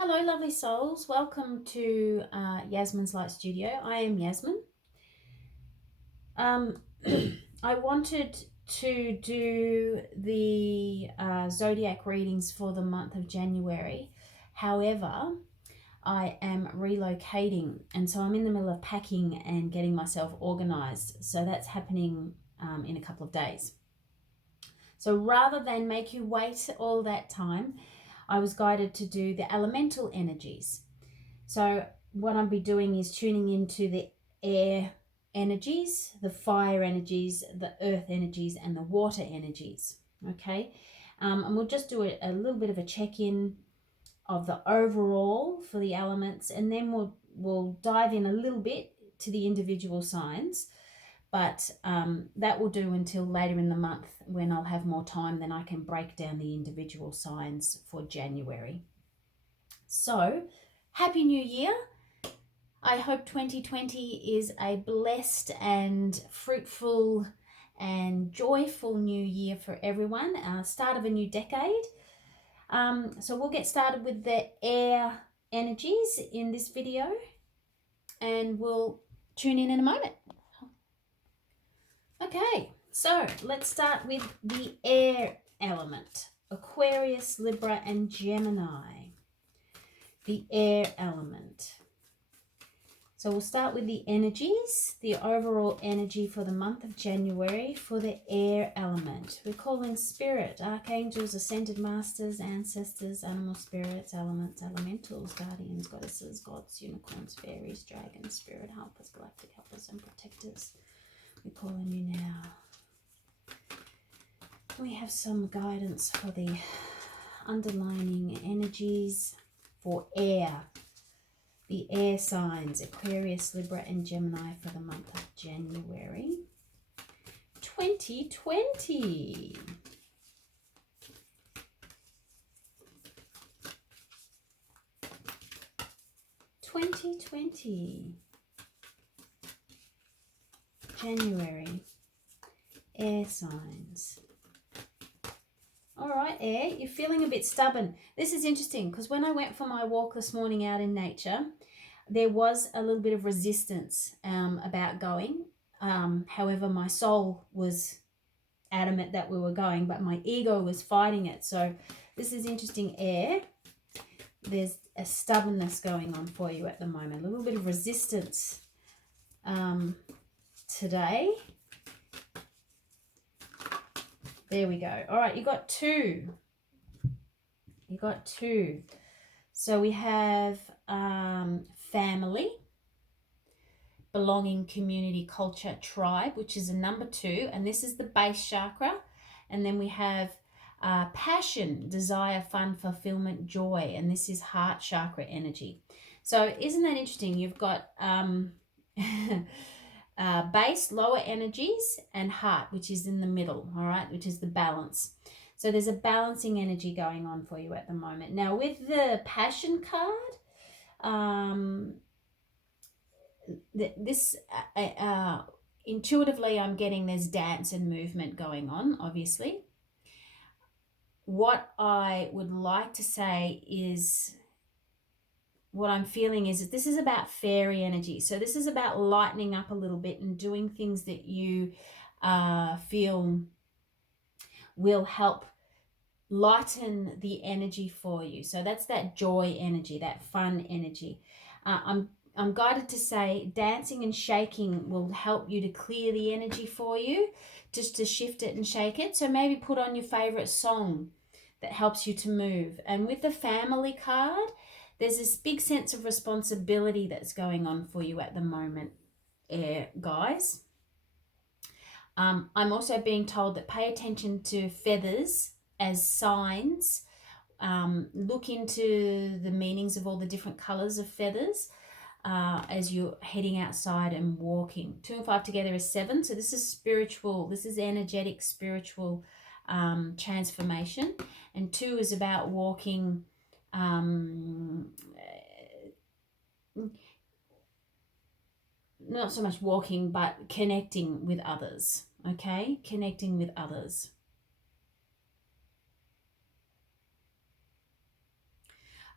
Hello, lovely souls. Welcome to Yasmin's Light Studio. I am Yasmin. I wanted to do the zodiac readings for the month of January. However, I am relocating, and so I'm in the middle of packing and getting myself organized. So that's happening in a couple of days. So rather than make you wait all that time, I was guided to do the elemental energies. So what I'll be doing is tuning into the air energies, the fire energies, the earth energies, and the water energies. Okay, and we'll just do a little bit of a check-in of the overall for the elements, and then we'll dive in a little bit to the individual signs. But that will do until later in the month when I'll have more time, then I can break down the individual signs for January. So, Happy New Year. I hope 2020 is a blessed and fruitful and joyful new year for everyone. Start of a new decade. So we'll get started with the air energies in this video, and we'll tune in a moment. Okay, so let's start with the air element. Aquarius, Libra, and Gemini. The air element. So we'll start with the energies, the overall energy for the month of January for the air element. We're calling spirit, archangels, ascended masters, ancestors, animal spirits, elements, elementals, guardians, goddesses, gods, unicorns, fairies, dragons, spirit helpers, galactic helpers, and protectors. We're calling you now. We have some guidance for the underlining energies for air. The air signs, Aquarius, Libra, and Gemini for the month of January 2020. January, air signs. All right, air, you're feeling a bit stubborn. This is interesting because when I went for my walk this morning out in nature, there was a little bit of resistance about going. However, my soul was adamant that we were going, but my ego was fighting it. So this is interesting, air. There's a stubbornness going on for you at the moment, a little bit of resistance today. There we go. All right, you got two. So we have family, belonging, community, culture, tribe, which is a number 2, and this is the base chakra. And then we have passion, desire, fun, fulfillment, joy, and this is heart chakra energy. So isn't that interesting? You've got base, lower energies, and heart, which is in the middle, all right, which is the balance. So there's a balancing energy going on for you at the moment. Now with the passion card, this intuitively I'm getting there's dance and movement going on, obviously. What I would like to say is, what I'm feeling is that this is about fairy energy. So this is about lightening up a little bit and doing things that you feel will help lighten the energy for you. So that's that joy energy, that fun energy. I'm guided to say dancing and shaking will help you to clear the energy for you, just to shift it and shake it. So maybe put on your favorite song that helps you to move. And with the family card, there's this big sense of responsibility that's going on for you at the moment, guys. I'm also being told that pay attention to feathers as signs. Look into the meanings of all the different colors of feathers as you're heading outside and walking. 2 and 5 together is 7. So this is spiritual. This is energetic, spiritual transformation. And 2 is about walking. Not so much walking, but connecting with others. Okay, connecting with others.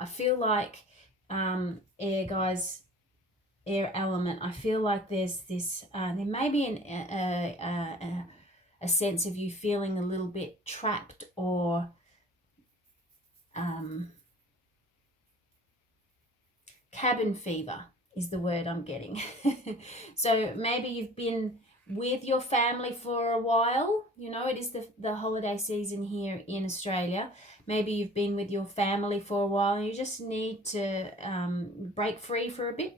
I feel like air guys, air element, I feel like there's this, there may be a sense of you feeling a little bit trapped or cabin fever is the word I'm getting. So maybe you've been with your family for a while. You know, it is the holiday season here in Australia. Maybe you've been with your family for a while and you just need to break free for a bit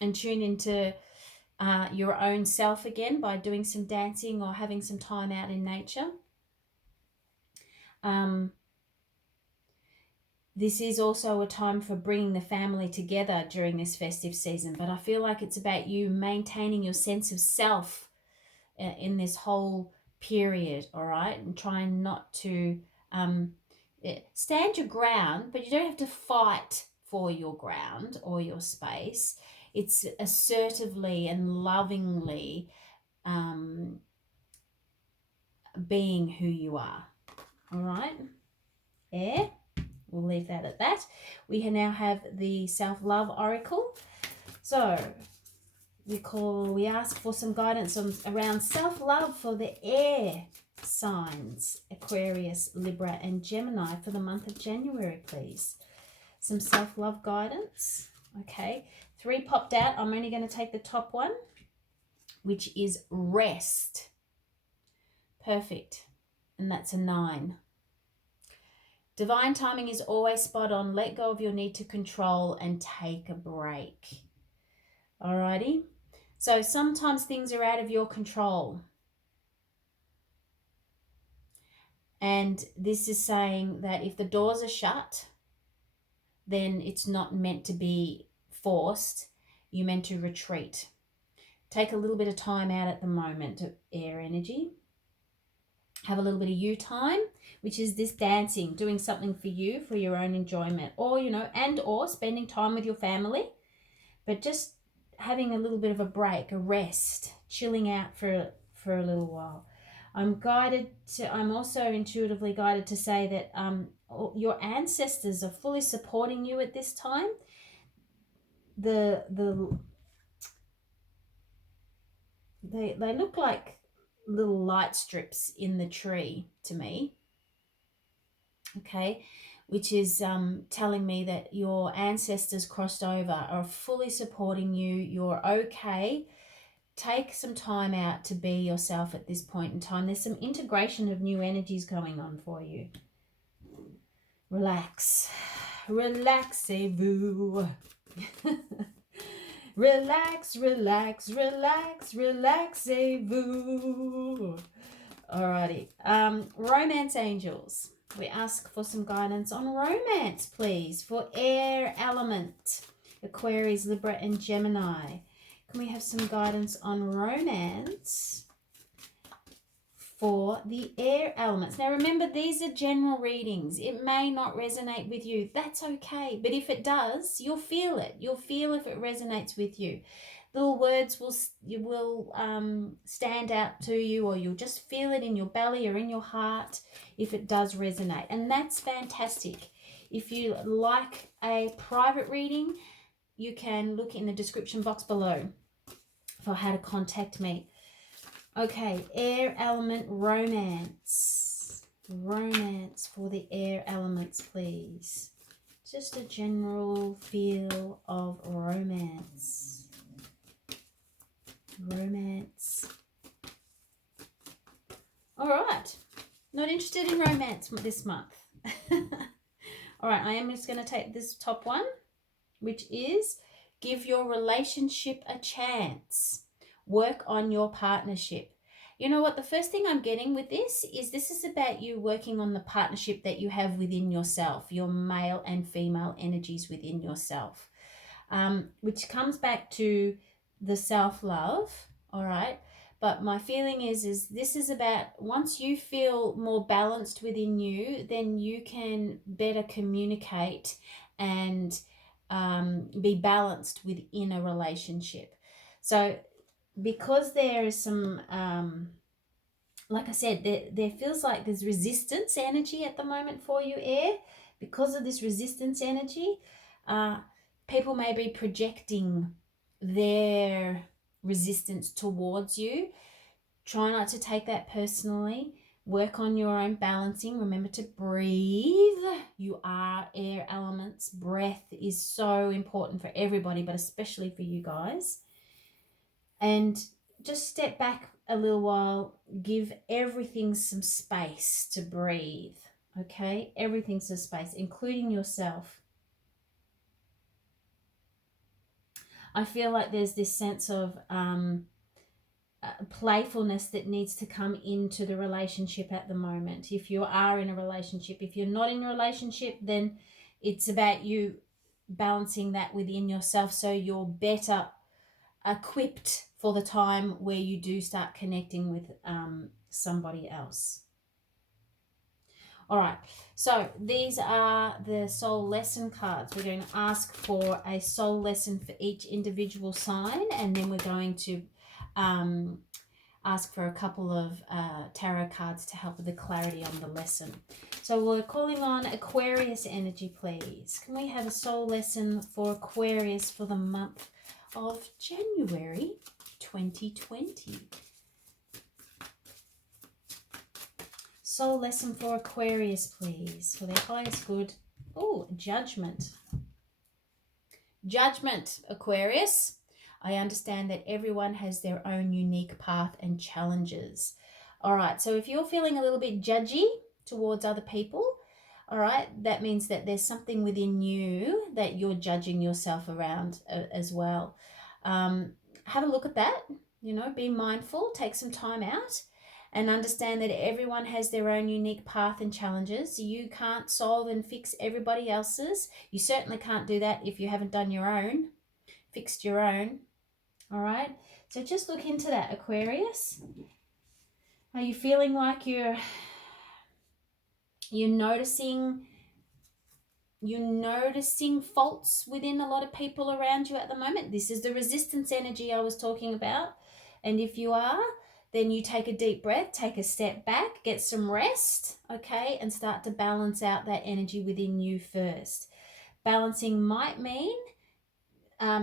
and tune into your own self again by doing some dancing or having some time out in nature. This is also a time for bringing the family together during this festive season, but I feel like it's about you maintaining your sense of self in this whole period, all right? And trying not to stand your ground, but you don't have to fight for your ground or your space. It's assertively and lovingly being who you are, all right? Air. We'll leave that at that. We now have the self-love oracle. So we ask for some guidance around self-love for the air signs, Aquarius, Libra, and Gemini for the month of January, please. Some self-love guidance. Okay, 3 popped out. I'm only going to take the top one, which is rest. Perfect. And that's a 9. Divine timing is always spot on. Let go of your need to control and take a break. Alrighty? So sometimes things are out of your control. And this is saying that if the doors are shut, then it's not meant to be forced. You're meant to retreat. Take a little bit of time out at the moment, air energy. Have a little bit of you time, which is this dancing, doing something for you, for your own enjoyment, or, you know, and or spending time with your family, but just having a little bit of a break, a rest, chilling out for a little while. I'm also intuitively guided to say that your ancestors are fully supporting you at this time. They look like little light strips in the tree to me, okay, which is telling me that your ancestors crossed over, are fully supporting you. You're okay. Take some time out to be yourself at this point in time. There's some integration of new energies going on for you. Relax. Relaxez-vous. Relax, relax, relax, relaxez-vous. Alrighty. Romance angels. We ask for some guidance on romance, please, for air element, Aquarius, Libra, and Gemini. Can we have some guidance on romance for the air elements? Now, remember, these are general readings. It may not resonate with you. That's okay. But if it does, you'll feel it. You'll feel if it resonates with you. Little words will stand out to you, or you'll just feel it in your belly or in your heart if it does resonate. And that's fantastic. If you like a private reading, you can look in the description box below for how to contact me. Okay, air element romance. Romance for the air elements, please. Just a general feel of romance. Romance. All right. Not interested in romance this month. All right, I am just going to take this top one, which is give your relationship a chance. Work on your partnership. You know what? The first thing I'm getting with this is about you working on the partnership that you have within yourself, your male and female energies within yourself, which comes back to the self-love, all right? But my feeling is this is about once you feel more balanced within you, then you can better communicate and be balanced within a relationship. So because there is some, like I said, there feels like there's resistance energy at the moment for you, air, because of this resistance energy, people may be projecting their resistance towards you. Try not to take that personally. Work on your own balancing. Remember to breathe. You are air elements. Breath is so important for everybody, but especially for you guys. And just step back a little while. Give everything some space to breathe. Okay? Everything some space, including yourself. I feel like there's this sense of playfulness that needs to come into the relationship at the moment. If you are in a relationship, if you're not in a relationship, then it's about you balancing that within yourself so you're better equipped for the time where you do start connecting with somebody else. All right, so these are the soul lesson cards. We're going to ask for a soul lesson for each individual sign, and then we're going to ask for a couple of tarot cards to help with the clarity on the lesson. So we're calling on Aquarius energy, please. Can we have a soul lesson for Aquarius for the month of January 2020? Soul lesson for Aquarius, please, for their highest good. Oh, judgment. Judgment, Aquarius. I understand that everyone has their own unique path and challenges. All right, so if you're feeling a little bit judgy towards other people, all right, that means that there's something within you that you're judging yourself around as well. Have a look at that, be mindful, take some time out. And understand that everyone has their own unique path and challenges. You can't solve and fix everybody else's. You certainly can't do that if you haven't done your own, fixed your own. All right? So just look into that, Aquarius. Are you feeling like you're noticing faults within a lot of people around you at the moment? This is the resistance energy I was talking about. And if you are, then you take a deep breath, take a step back, get some rest, okay, and start to balance out that energy within you first. Balancing might mean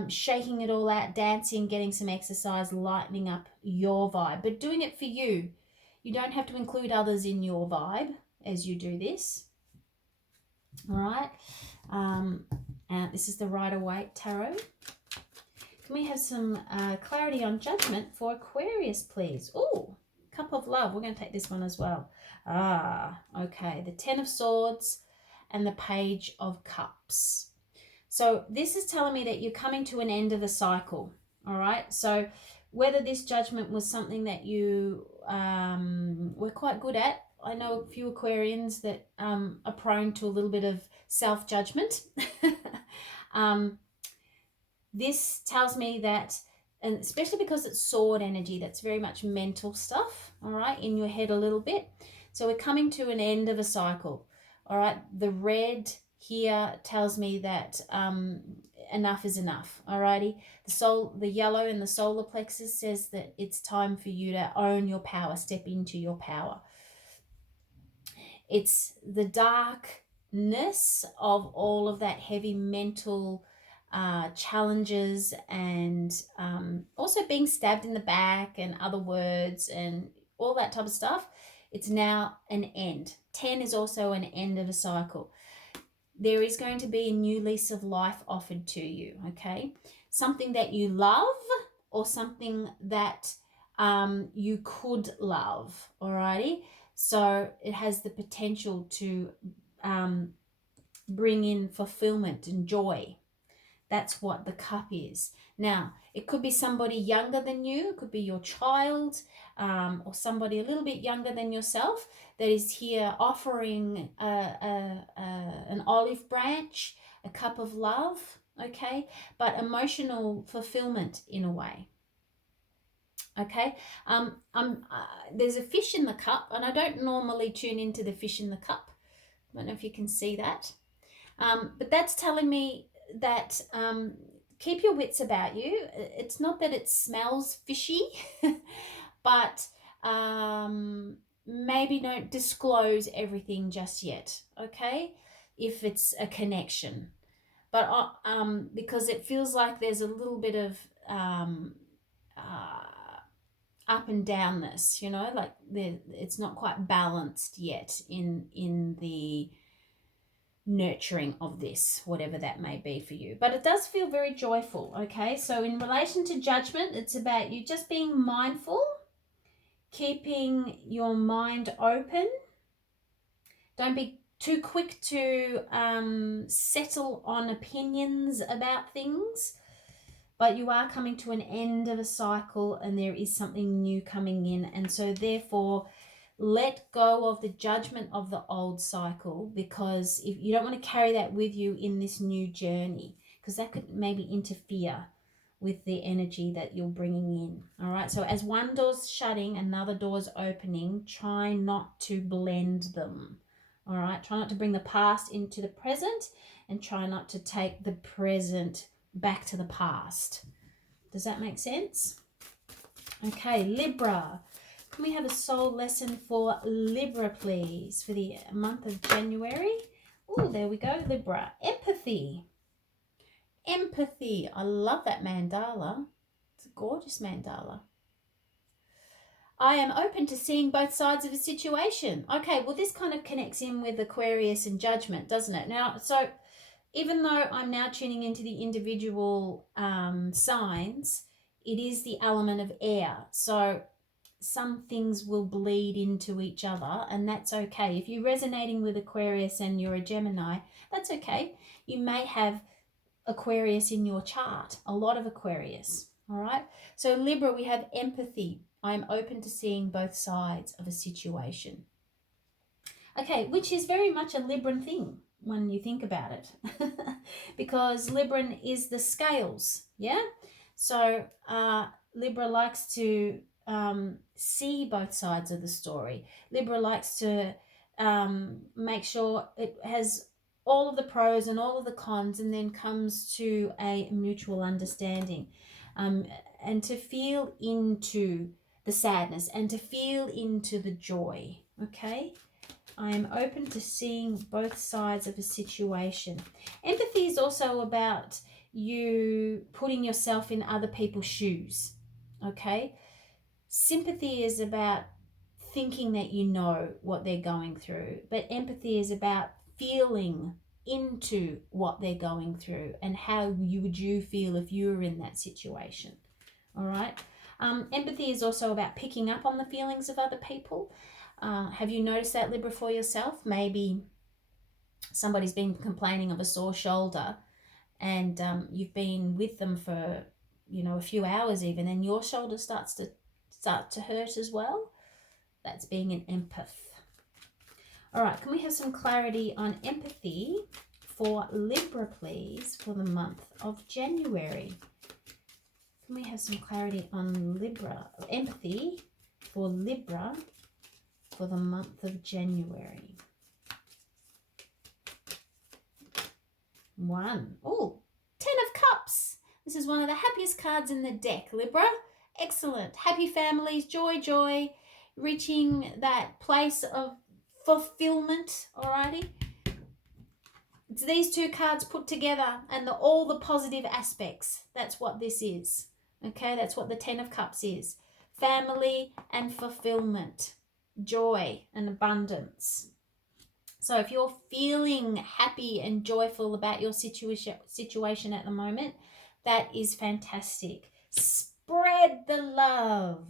shaking it all out, dancing, getting some exercise, lightening up your vibe, but doing it for you. You don't have to include others in your vibe as you do this. All right. This is the Rider-Waite Tarot. Can we have some clarity on judgment for Aquarius, please? Oh, Cup of Love. We're going to take this one as well. Okay. The Ten of Swords and the Page of Cups. So this is telling me that you're coming to an end of a cycle. All right. So whether this judgment was something that you were quite good at. I know a few Aquarians that are prone to a little bit of self-judgment. This tells me that, and especially because it's sword energy, that's very much mental stuff, all right, in your head a little bit. So we're coming to an end of a cycle, all right. The red here tells me that enough is enough, all righty. The yellow in the solar plexus says that it's time for you to own your power, step into your power. It's the darkness of all of that heavy mental challenges and also being stabbed in the back and other words and all that type of stuff. It's now an end. 10 is also an end of a cycle. There is going to be a new lease of life offered to you, okay? Something that you love or something that you could love, alrighty? So it has the potential to bring in fulfillment and joy. That's what the cup is. Now, it could be somebody younger than you. It could be your child or somebody a little bit younger than yourself that is here offering an olive branch, a cup of love, okay? But emotional fulfillment in a way. Okay, there's a fish in the cup, and I don't normally tune into the fish in the cup. I don't know if you can see that. But that's telling me that keep your wits about you. It's not that it smells fishy, but maybe don't disclose everything just yet, okay? if it's a connection. But because it feels like there's a little bit of uh, up and downness, you know, like it's not quite balanced yet in the nurturing of this, whatever that may be for you. But it does feel very joyful, okay? So in relation to judgment, it's about you just being mindful, keeping your mind open. Don't be too quick to settle on opinions about things, but you are coming to an end of a cycle and there is something new coming in. And so therefore, let go of the judgment of the old cycle, because if you don't want to carry that with you in this new journey, because that could maybe interfere with the energy that you're bringing in. All right, so as one door's shutting, another door's opening. Try not to blend them. All right, try not to bring the past into the present, and try not to take the present back to the past. Does that make sense? Okay, Libra. Can we have a soul lesson for Libra, please, for the month of January? Oh, there we go, Libra. Empathy. Empathy. I love that mandala. It's a gorgeous mandala. I am open to seeing both sides of a situation. Okay, well, this kind of connects in with Aquarius and judgment, doesn't it? Now, so even though I'm now tuning into the individual signs, it is the element of air. So some things will bleed into each other, and that's okay. If you're resonating with Aquarius and you're a Gemini, that's okay. You may have Aquarius in your chart, a lot of Aquarius. All right. So Libra, we have empathy. I'm open to seeing both sides of a situation. Okay, which is very much a Libran thing when you think about it, because Libran is the scales, yeah? So Libra likes to see both sides of the story. Libra likes to make sure it has all of the pros and all of the cons, and then comes to a mutual understanding, and to feel into the sadness and to feel into the joy, okay? I am open to seeing both sides of a situation. Empathy is also about you putting yourself in other people's shoes, okay? Sympathy is about thinking that you know what they're going through, but empathy is about feeling into what they're going through and how would you feel if you were in that situation, all right? Empathy is also about picking up on the feelings of other people. Have you noticed that, Libra, for yourself? Maybe somebody's been complaining of a sore shoulder, and you've been with them for, you know, a few hours even, and your shoulder starts to hurt as well. That's being an empath. All right, can we have some clarity on empathy for Libra, please, for the month of January? Can we have some clarity on Libra, empathy for Libra for the month of January? 1. Oh, 10 of Cups. This is one of the happiest cards in the deck, Libra. Excellent. Happy families, joy, joy, reaching that place of fulfillment, alrighty? It's these two cards put together and all the positive aspects. That's what this is, okay? That's what the 10 of Cups is. Family and fulfillment, joy and abundance. So if you're feeling happy and joyful about your situation at the moment, that is fantastic. Spread the love.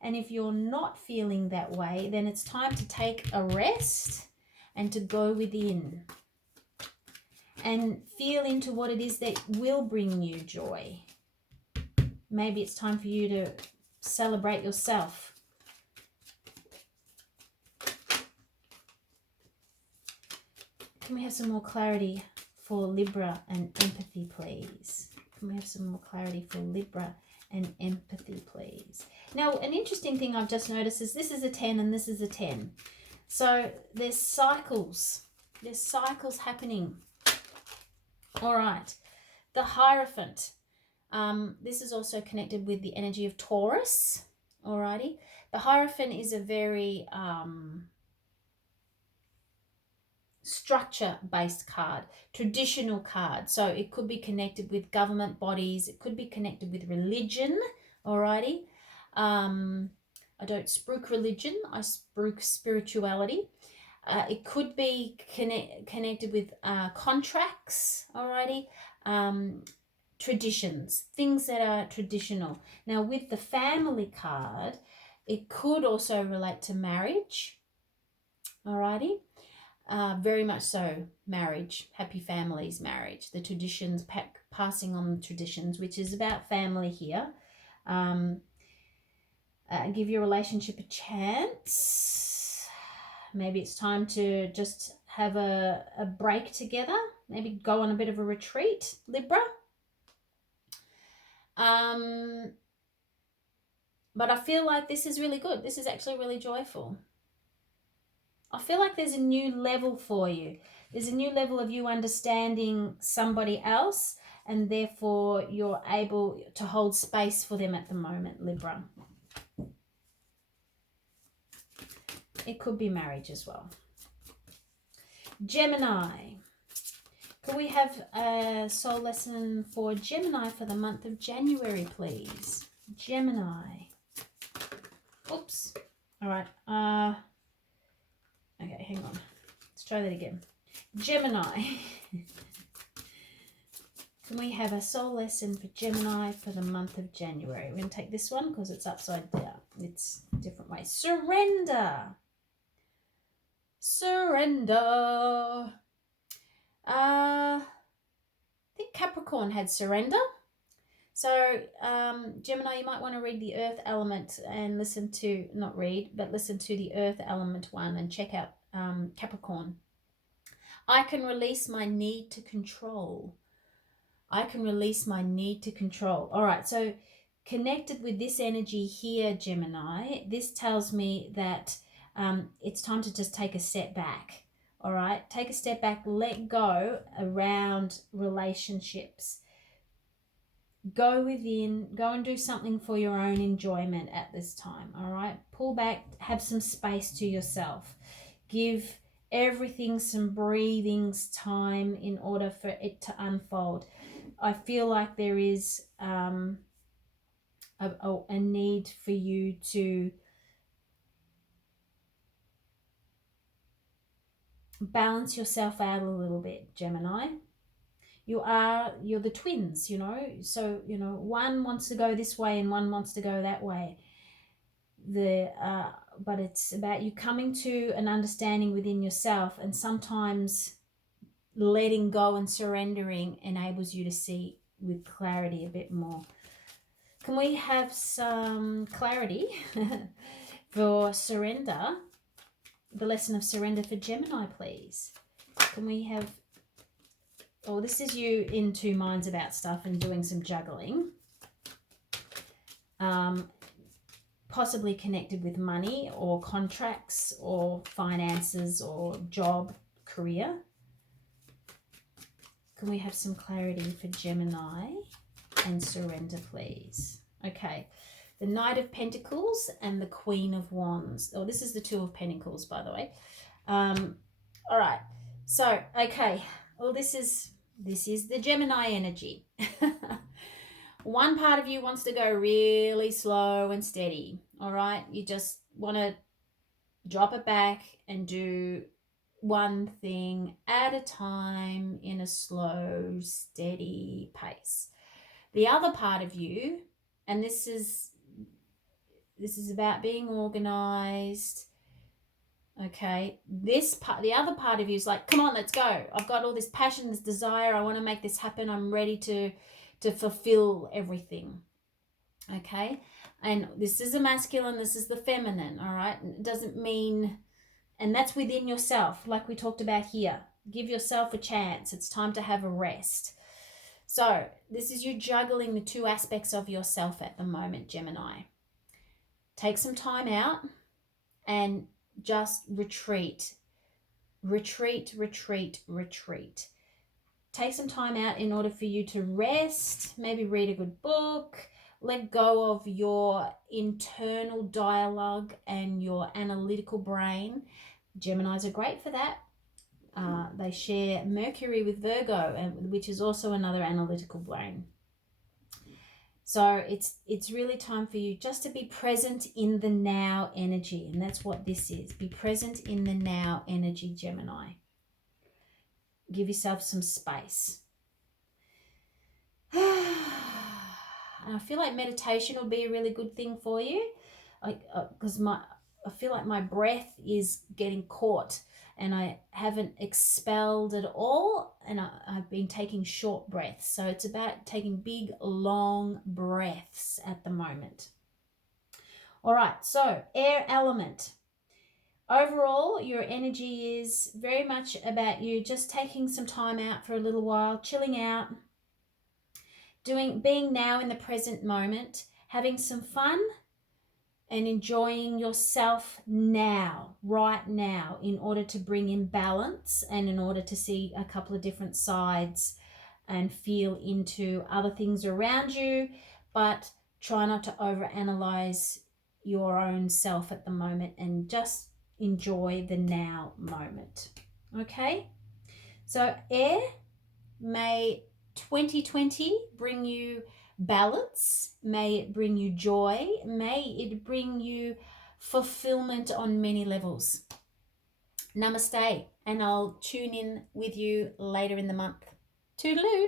And if you're not feeling that way, then it's time to take a rest and to go within and feel into what it is that will bring you joy. Maybe it's time for you to celebrate yourself. Can we have some more clarity for Libra and empathy, please? Can we have some more clarity for Libra and empathy, please? Now, an interesting thing I've just noticed is this is a 10 and this is a 10. So there's cycles. There's cycles happening. All right. The Hierophant. This is also connected with the energy of Taurus. Alrighty. The Hierophant is a very structure-based card, traditional card. So it could be connected with government bodies. It could be connected with religion. Alrighty. I don't spruik religion. I spruik spirituality. It could be connected with contracts. Alrighty. Traditions, things that are traditional. Now with the family card, it could also relate to marriage. Alrighty. Very much so, marriage, happy families, marriage, the traditions, passing on the traditions, which is about family here. Give your relationship a chance. Maybe it's time to just have a break together. Maybe go on a bit of a retreat, Libra. But I feel like this is really good. This is actually really joyful. I feel like there's a new level for you. There's a new level of you understanding somebody else, and therefore you're able to hold space for them at the moment, Libra. It could be marriage as well. Gemini. Could we have a soul lesson for Gemini for the month of January, please? Gemini. Oops. All right. Okay, hang on. Let's try that again. Gemini. Can we have a soul lesson for Gemini for the month of January? We're going to take this one because it's upside down. It's a different way. Surrender. Surrender. I think Capricorn had surrender. So, Gemini, you might want to read the earth element and listen to, not read, but listen to the earth element one and check out Capricorn. I can release my need to control. I can release my need to control. All right, so connected with this energy here, Gemini, this tells me that it's time to just take a step back. All right, take a step back, let go around relationships. Go within, go and do something for your own enjoyment at this time. All right, pull back, have some space to yourself. Give everything some breathing time in order for it to unfold. I feel like there is a need for you to balance yourself out a little bit, Gemini. You're the twins, you know, so, you know, one wants to go this way and one wants to go that way. But it's about you coming to an understanding within yourself, and sometimes letting go and surrendering enables you to see with clarity a bit more. Can we have some clarity for surrender? The lesson of surrender for Gemini, please. Can we have... Oh, this is you in two minds about stuff and doing some juggling. Possibly connected with money or contracts or finances or job, career. Can we have some clarity for Gemini and surrender, please? Okay. The Knight of Pentacles and the Queen of Wands. Oh, this is the Two of Pentacles, by the way. All right. So, okay. Well, this is the Gemini energy. One part of you wants to go really slow and steady. All right. You just want to drop it back and do one thing at a time in a slow, steady pace. The other part of you, and this is about being organized. Okay, the other part of you is like, come on, let's go. I've got all this passion, this desire. I want to make this happen. I'm ready to fulfill everything. Okay, and this is the masculine, this is the feminine. All right, it doesn't mean, and that's within yourself, like we talked about here. Give yourself a chance. It's time to have a rest. So this is you juggling the two aspects of yourself at the moment, Gemini. Take some time out and just retreat. Retreat. Take some time out in order for you to rest, maybe read a good book, let go of your internal dialogue and your analytical brain. Geminis are great for that. They share Mercury with Virgo, which is also another analytical brain. So it's really time for you just to be present in the now energy, and that's what this is. Be present in the now energy, Gemini. Give yourself some space. And I feel like meditation will be a really good thing for you, because I feel like my breath is getting caught and I haven't expelled at all, and I've been taking short breaths. So it's about taking big, long breaths at the moment. All right, so air element. Overall, your energy is very much about you just taking some time out for a little while, chilling out, being now in the present moment, having some fun, and enjoying yourself now, right now, in order to bring in balance and in order to see a couple of different sides and feel into other things around you, but try not to overanalyze your own self at the moment and just enjoy the now moment. Okay? So air, may 2020 bring you balance, may it bring you joy, may it bring you fulfillment on many levels. Namaste, and I'll tune in with you later in the month. Toodaloo.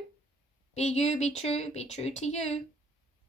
Be you, be true to you.